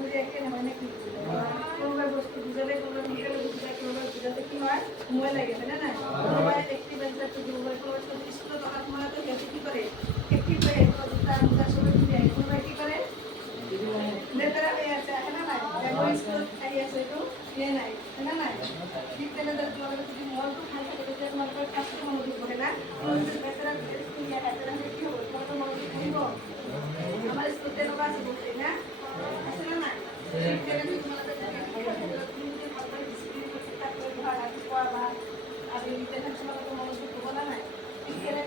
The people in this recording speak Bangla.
বুঝে এখানে হয় নাকি কোনোবার বস্তু বুঝালে কোনোবার বুঝালে বুঝালে কোনোবার বুঝাতে কি হয় সময় লাগে তাই না কোনোবার একটি বেঞ্চার তো কোনোবার স্কুলে তখন তোমরা তো হেঁটে কি করে একটি হয়ে জুতা মুজা সবাই বুঝে কোনোবার কি করে লেতেরা হয়ে আছে হ্যাঁ নাই একবার স্কুল খাই আছে তো ইয়ে নাই হ্যাঁ নাই ঠিক তেলে তোমাদের যদি মল তো খাই থাকে তো তোমার কাছে মনোযোগ বলে না লেতেরা স্কুল ইয়ে হয় তাহলে কি হবে তোমার তো মনোযোগ খাইব আমার স্কুল তেল আছে বলতে না আছে না না ঠিক তেলে যদি তোমাদের তুমি যদি ভালো ডিসিপ্লিন করতে থাকলে ভালো আর কি বা আর এই তেলের সময় তো মনোযোগ বলা নাই ঠিক তেলে